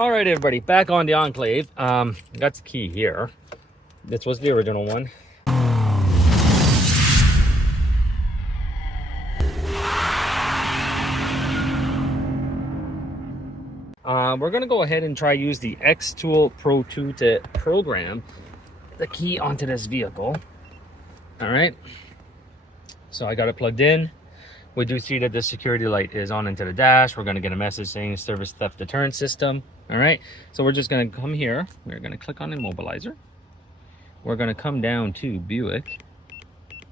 All right, everybody, back on the Enclave. Got the key here. This was the original one. We're gonna go ahead and try use the XTOOL Pro2 to program the key onto this vehicle. All right. So I got it plugged in. We do see that the security light is on into the dash. We're gonna get a message saying service theft deterrent system. All right. So we're just gonna come here. We're gonna click on Immobilizer. We're gonna come down to Buick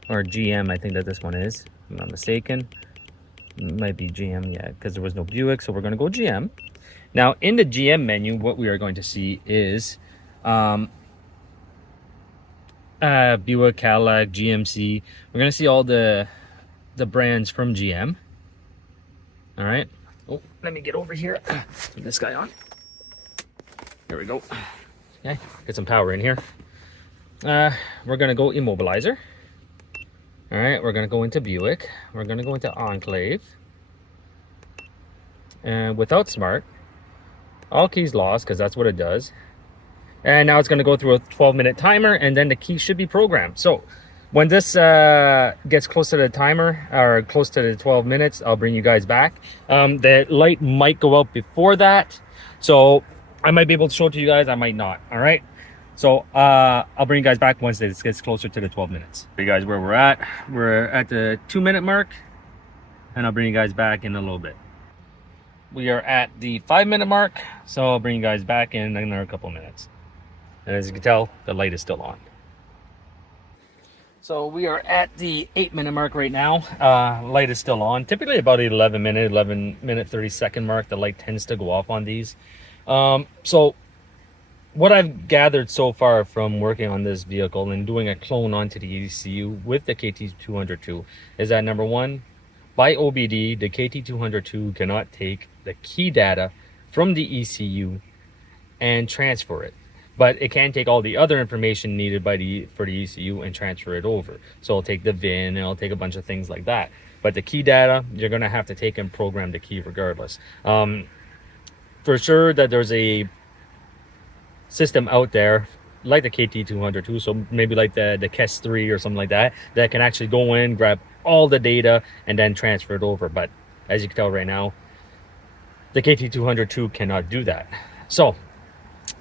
or GM. I think that this one is. If I'm not mistaken. It might be GM, yeah, because there was no Buick. So we're gonna go GM. Now in the GM menu, what we are going to see is Buick, Cadillac, GMC. We're gonna see all the brands from GM. All right. Oh, let me get over here. Turn this guy on. There we go. Okay, get some power in here. We're gonna go Immobilizer. All right, we're gonna go into Buick. We're gonna go into Enclave. And without smart, all keys lost, because that's what it does. And now it's going to go through a 12-minute timer, and then the key should be programmed. So when this gets close to the timer, or close to the 12 minutes, I'll bring you guys back. The light might go out before that, so I might be able to show it to you guys, I might not. All right, so I'll bring you guys back once this gets closer to the 12 minutes. You guys, where we're at the 2-minute mark, and I'll bring you guys back in a little bit. We are at the 5-minute mark, so I'll bring you guys back in another couple minutes. And as you can tell, the light is still on. So we are at the 8-minute mark right now. Light is still on. Typically about 11 minute 30-second mark, the light tends to go off on these. So what I've gathered so far from working on this vehicle and doing a clone onto the ECU with the KT202 is that, number one, by OBD, the KT202 cannot take the key data from the ECU and transfer it, but it can take all the other information needed for the ECU and transfer it over. So it'll take the VIN, and it'll take a bunch of things like that. But the key data, you're going to have to take and program the key regardless. For sure that there's a system out there like the KT202, so maybe like the KES 3 or something like that, that can actually go in, grab all the data, and then transfer it over. But as you can tell right now, the KT202 cannot do that. So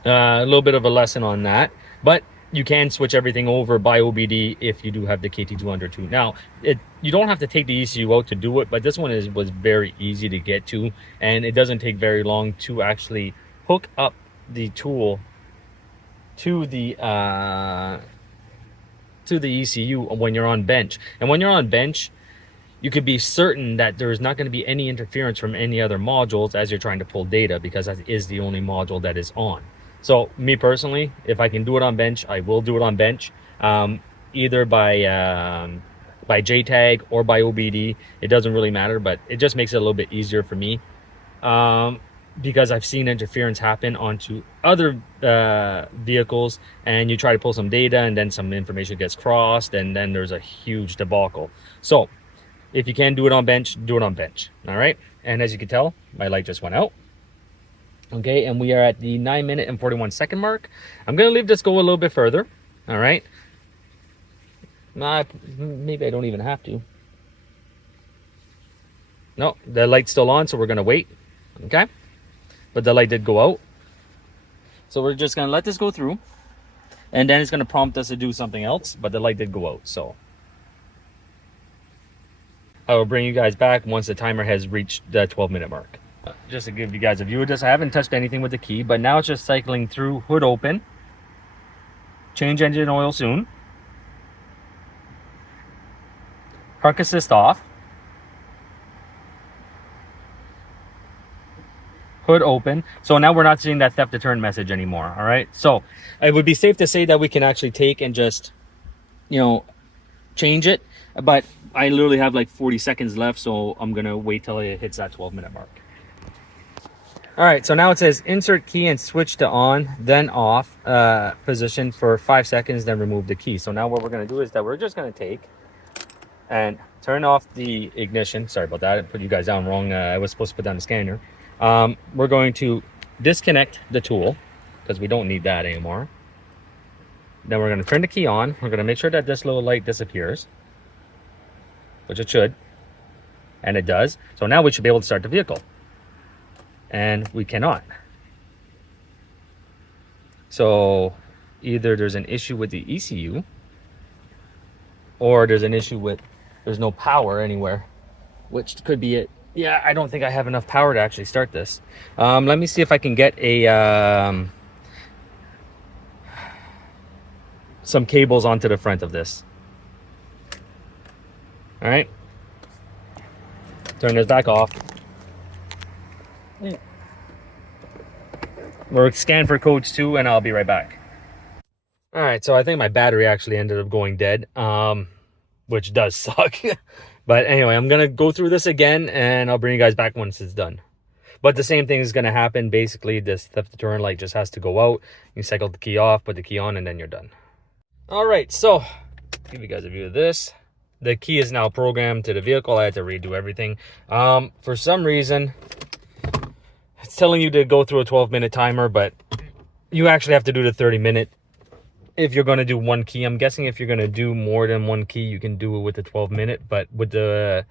a little bit of a lesson on that, but you can switch everything over by OBD if you do have the KT202. Now, you don't have to take the ECU out to do it, but this one was very easy to get to, and it doesn't take very long to actually hook up the tool to the ECU when you're on bench. And when you're on bench, you could be certain that there's not going to be any interference from any other modules as you're trying to pull data, because that is the only module that is on. So me personally, if I can do it on bench, I will do it on bench, either by JTAG or by OBD. It doesn't really matter, but it just makes it a little bit easier for me, because I've seen interference happen onto other vehicles, and you try to pull some data and then some information gets crossed, and then there's a huge debacle. So if you can do it on bench, do it on bench. All right. And as you can tell, my light just went out. Okay. And we are at the 9-minute and 41-second mark. I'm going to leave this go a little bit further. All right. Maybe I don't even have to. No, the light's still on, so we're going to wait. Okay. But the light did go out. So we're just going to let this go through, and then it's going to prompt us to do something else, but the light did go out. So I will bring you guys back once the timer has reached the 12-minute mark. Just to give you guys a view of this, I haven't touched anything with the key, but now it's just cycling through hood open, change engine oil soon, park assist off, hood open. So now we're not seeing that theft deterrent message anymore. All right. So it would be safe to say that we can actually take and just, change it. But I literally have like 40 seconds left. So I'm going to wait till it hits that 12-minute mark. All right. So now it says insert key and switch to on, then off position for 5 seconds, then remove the key. So now what we're going to do is that we're just going to take and turn off the ignition. Sorry about that. I put you guys down wrong. I was supposed to put down the scanner. We're going to disconnect the tool because we don't need that anymore. Then we're going to turn the key on. We're going to make sure that this little light disappears, which it should, and it does. So now we should be able to start the vehicle, and we cannot. So either there's an issue with the ECU, or there's an issue with there's no power anywhere, which could be it. Yeah, I don't think I have enough power to actually start this. Let me see if I can get a some cables onto the front of this. All right, turn this back off. We'll scan for codes too, and I'll be right back. All right, so I think my battery actually ended up going dead, which does suck. But anyway, I'm gonna go through this again, and I'll bring you guys back once it's done. But the same thing is gonna happen. Basically, this theft deterrent light just has to go out. You cycle the key off, put the key on, and then you're done. All right, so give you guys a view of this. The key is now programmed to the vehicle. I had to redo everything. For some reason, it's telling you to go through a 12-minute timer, but you actually have to do the 30-minute if you're going to do one key. I'm guessing if you're going to do more than one key, you can do it with the 12-minute, but with the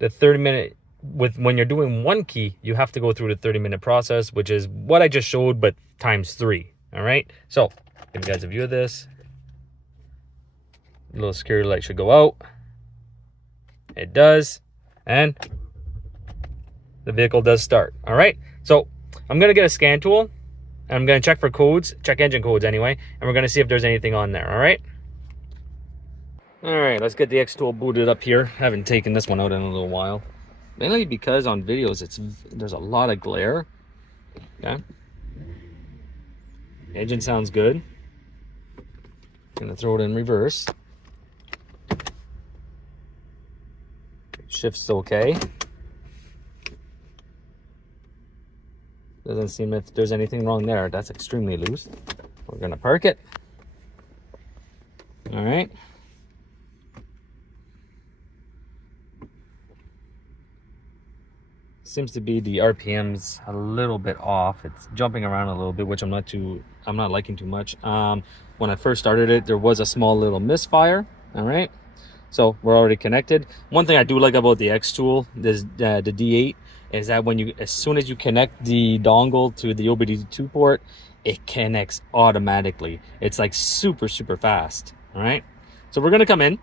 30-minute, when you're doing one key, you have to go through the 30-minute process, which is what I just showed, but times 3. All right, so give you guys a view of this. The little security light should go out. It does, and the vehicle does start. All right, so I'm going to get a scan tool. I'm going to check for codes, check engine codes anyway, and we're going to see if there's anything on there, all right? All right, let's get the XTOOL booted up here. I haven't taken this one out in a little while. Mainly because on videos, there's a lot of glare. Okay. Engine sounds good. Gonna throw it in reverse. Shift's okay. Doesn't seem if there's anything wrong there. That's extremely loose. We're gonna park it. All right. Seems to be the RPM's a little bit off. It's jumping around a little bit, which I'm not liking too much. When I first started it, there was a small little misfire. All right. So we're already connected. One thing I do like about the XTOOL, the D8, is that as soon as you connect the dongle to the OBD-II port, it connects automatically. It's like super, super fast. All right. So we're going to come in.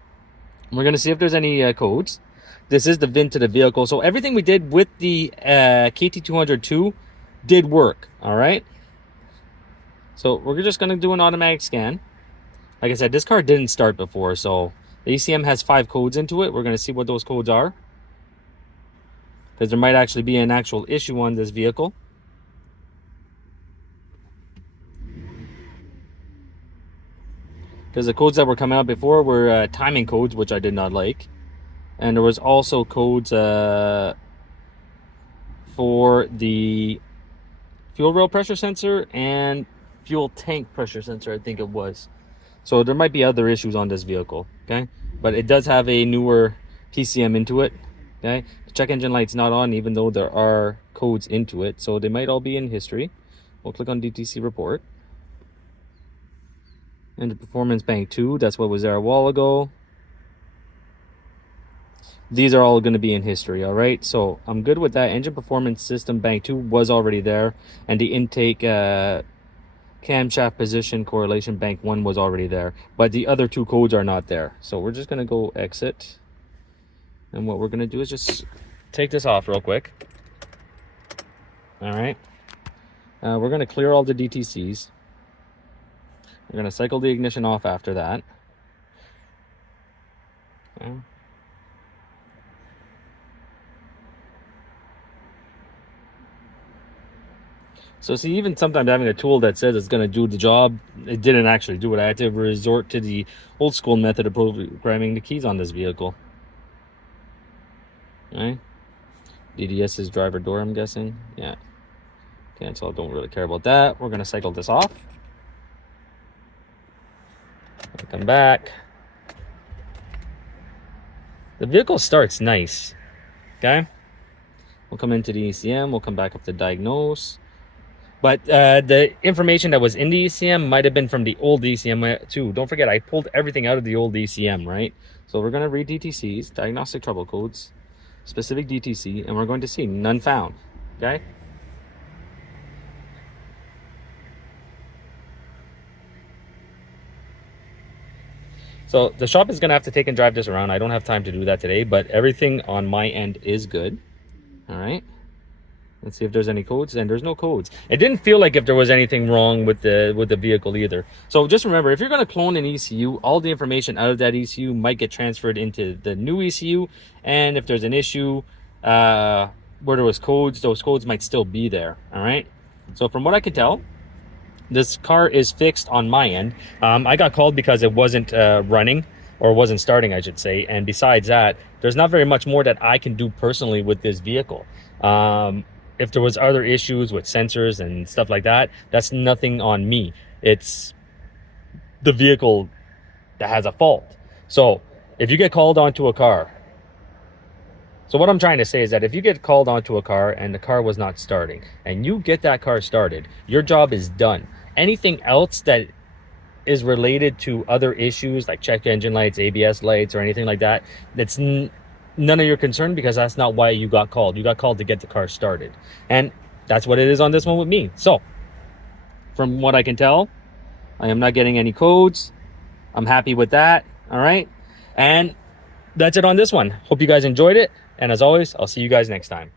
We're going to see if there's any codes. This is the VIN to the vehicle. So everything we did with the KT202 did work. All right. So we're just going to do an automatic scan. Like I said, this car didn't start before, so the ECM has 5 codes into it. We're going to see what those codes are, because there might actually be an actual issue on this vehicle. Because the codes that were coming out before were timing codes, which I did not like. And there was also codes for the fuel rail pressure sensor and fuel tank pressure sensor, I think it was. So there might be other issues on this vehicle, okay? But it does have a newer PCM into it, okay? The check engine light's not on, even though there are codes into it. So they might all be in history. We'll click on DTC report. And the performance bank 2, that's what was there a while ago. These are all going to be in history, all right? So I'm good with that. Engine performance system bank 2 was already there. And the intake camshaft position correlation bank 1 was already there, but the other 2 codes are not there. So we're just going to go exit, and what we're going to do is just take this off real quick. All right, we're going to clear all the DTCs. We're going to cycle the ignition off after that. Okay. So see, even sometimes having a tool that says it's going to do the job, it didn't actually do it. I had to resort to the old school method of programming the keys on this vehicle. Okay. DDS is driver door, I'm guessing. Yeah. Cancel, don't really care about that. We're going to cycle this off. Come back. The vehicle starts nice. Okay. We'll come into the ECM. We'll come back up to diagnose. But the information that was in the ECM might have been from the old ECM too. Don't forget, I pulled everything out of the old ECM, right? So we're going to read DTCs, diagnostic trouble codes, specific DTC, and we're going to see none found, okay? So the shop is going to have to take and drive this around. I don't have time to do that today, but everything on my end is good. All right. Let's see if there's any codes, and there's no codes. It didn't feel like if there was anything wrong with the vehicle either. So just remember, if you're going to clone an ECU, all the information out of that ECU might get transferred into the new ECU. And if there's an issue where there was codes, those codes might still be there. All right. So from what I could tell, this car is fixed on my end. I got called because it wasn't running, or wasn't starting, I should say. And besides that, there's not very much more that I can do personally with this vehicle. If there was other issues with sensors and stuff like that, that's nothing on me. It's the vehicle that has a fault. So if you get called onto a car, so what I'm trying to say is that if you get called onto a car and the car was not starting, and you get that car started, your job is done. Anything else that is related to other issues like check engine lights, ABS lights, or anything like that, that's none of your concern, because that's not why you got called. You got called to get the car started. And that's what it is on this one with me. So from what I can tell, I am not getting any codes. I'm happy with that. All right. And that's it on this one. Hope you guys enjoyed it. And as always, I'll see you guys next time.